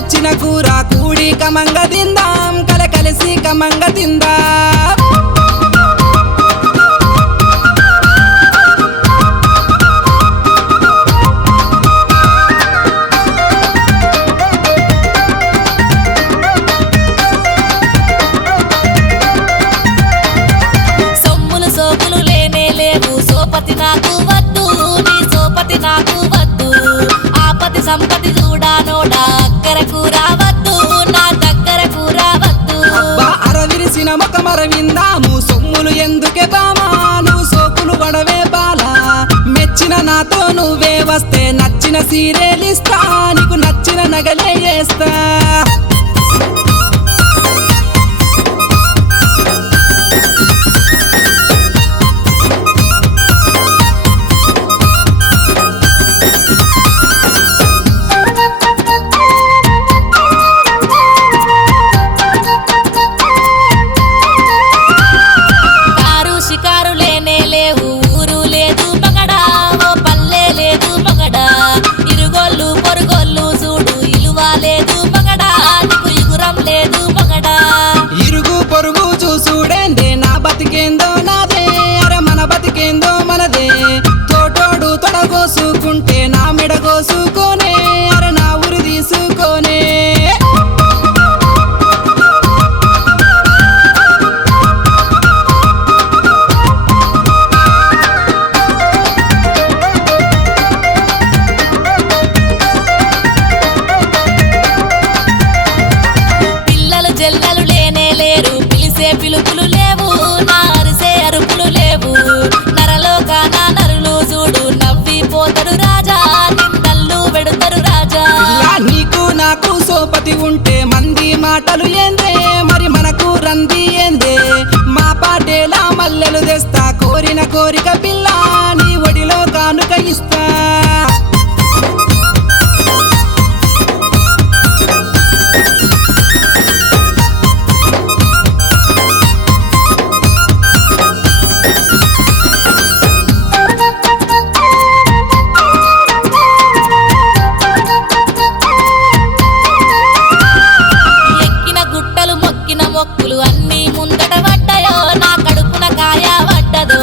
మెచ్చిన కూర కూడి కమంగ తిందాం కలిసి కమంగ తిందాం సొమ్ములు సోకులు లేనే లేవు సోపతి నాకు వద్దు నీ సోపతి నాకు వద్దు ఆపతి సంపతి చూడానోడా అక్కరకు రావద్దు నా దగ్గరకు రావద్దు అరవిరిసిన ముఖమరవిందాము సొమ్ములు ఎందుకే బామా నువ్వు సోకులు వడవే బాలా మెచ్చిన నాతో నువ్వే వస్తే నచ్చిన సీరేలిస్తా నీకు నచ్చిన నగలే చేస్తా కారు షికారు లేనే లేవు ఊరు లేదు మగడా ఓ పల్లె లేదు మగడా ఇరుగోళ్ళు పొరుగోళ్ళు చూడు ఇలువ లేదు మగడా నీకు ఇగురం లేదు మగడా ఇరుగు పొరుగు చూసుడేందే నా బతికేందో నాదే అరే మన బతికేందో మనదే తోటోడు తొడగోసుకుంటే నా మెడగోసుకోనే అరే నా ఊరు తీసుకోనే పిల్లలు జల్లలు లేనే లేరు పిలిసే పిలుపులు లేవు నా అరిసే అరుపులు లేవు నరలోకాన నరులు చూడు నవ్విపోతారు రాజా నిందల్లు పెడతారు రాజా ఇలా నీకు నాకు సోపతి ఉంటే మంది మాటలు ఏందే మరి మనకు రంది ఏందే మా పాటేలా మల్లెలు తెస్తా కోరిన కోరిక పిల్ల నీ ఒడిలో కానుక ఇస్తా ఎక్కిన గుట్టలు మొక్కిన మొక్కులు అన్నీ ముందట పడ్డాయో నా కడుపున కాయ పడ్డదో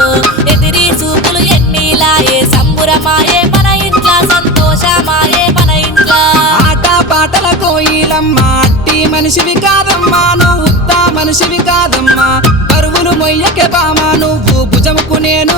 ఎదిరి చూపులు ఎన్నీలాయే సంబురమాయే మన ఇంట్లో సంతోషమాయే మన ఇంట్లో ఆట పాటల కోయిలమ్మ అట్టి మనిషివి కాదమ్మా నువ్వు ఉత్తా మనిషివి కాదమ్మా బరువులు మొయ్యకే బామా నువ్వు భుజముకు నేను